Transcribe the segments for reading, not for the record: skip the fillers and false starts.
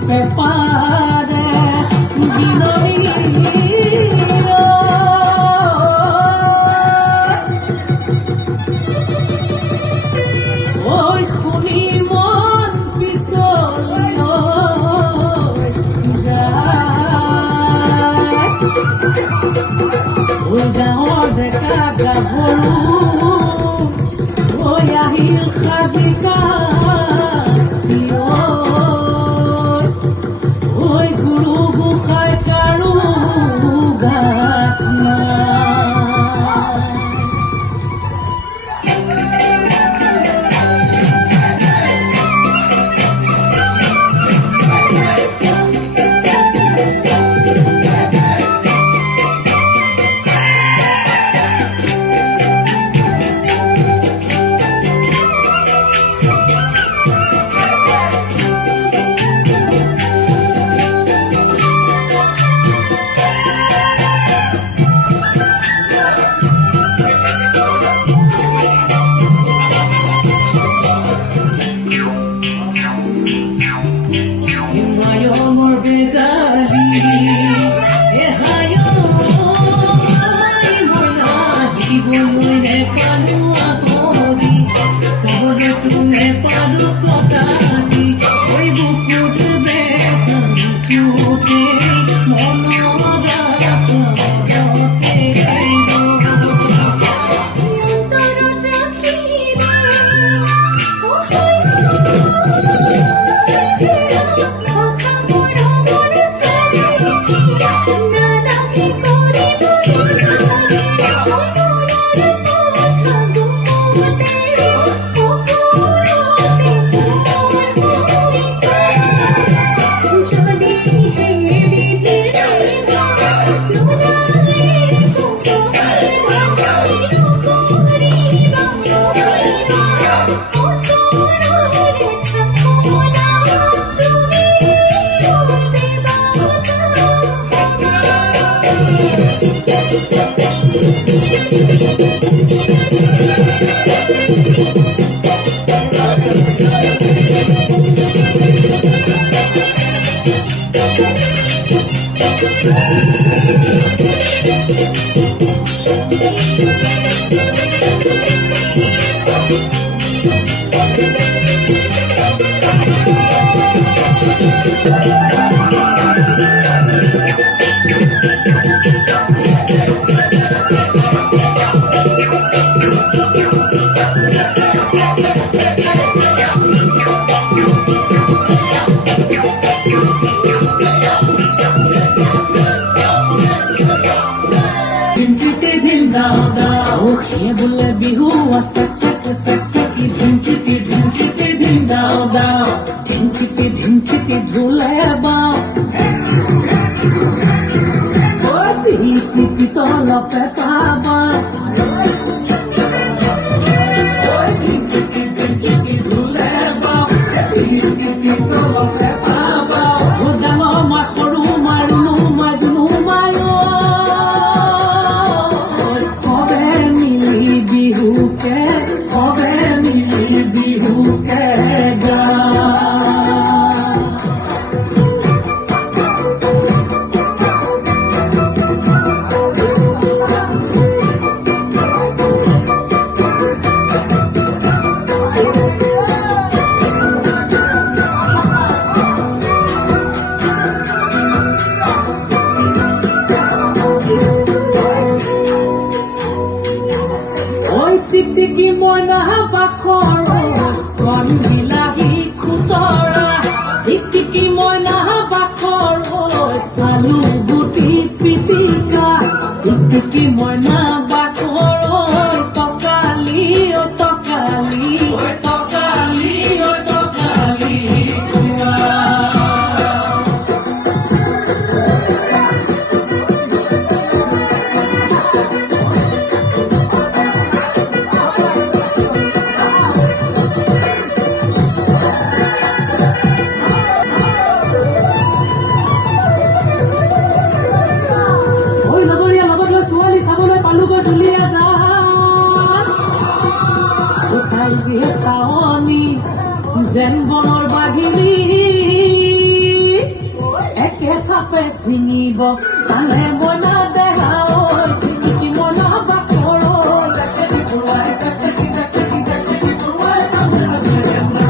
পেপাৰে ওই খুনি মন পিছল যায় ওই গাঁৱৰ ডেকা গাভৰু ওই আহিল সাজিকা ওই গুৰু গোসাঁই কাৰো গাত নাই বোলে বিহু আছে ধিংকিতি ধিং দাও দাও ধিংকিতি ঢোলে বাও পিতল পেপাবা ধিংকিতি ঢোলে বাও পিতল পেপাবা ডাঙৰ মা সৰু মাৰুলো মাজনো মাৰো টিকটিকি মইনা বাখৰ কণ বিলাহী খুতৰা টিকটিকি মইনা বাখৰ আলু গুটি পিটিকা টিকটিকি মইনা বাখৰ টকালি টকালি টকালি টকালি চাৱনী যেন বনৰ বাহিনী সাপে ছিঙিব কালে মইনা দেহা ঐ ইটি মইনা বাকৰ চেকচেকি পৰুৱাই চেকচেকি চেকচেকি চেকচেকি পৰুৱাই কামোৰে দিলে জেংগা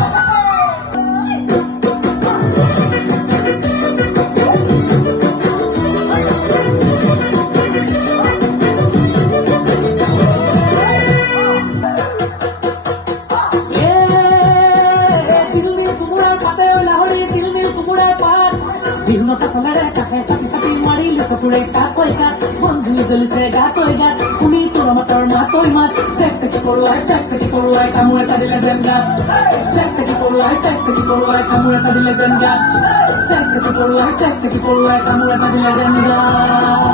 বিভিন্ন শাসনেৰে কাষে চাপি চাপি মাৰিলে চকুৰে কাকৈ কাত বন্ধু জ্বলিছে গাকৈ গাত শুনি তোৰ মাতৰ মাতৈ মাত চেকচেকি পৰুৱাই কামোৰ এটা দিলে যেন গাত চেকচেকি পৰুৱাই কামোৰ এটা দিলে যেন গাত চেকচেকি পৰুৱাই কামোৰ এটা দিলে যেন গাত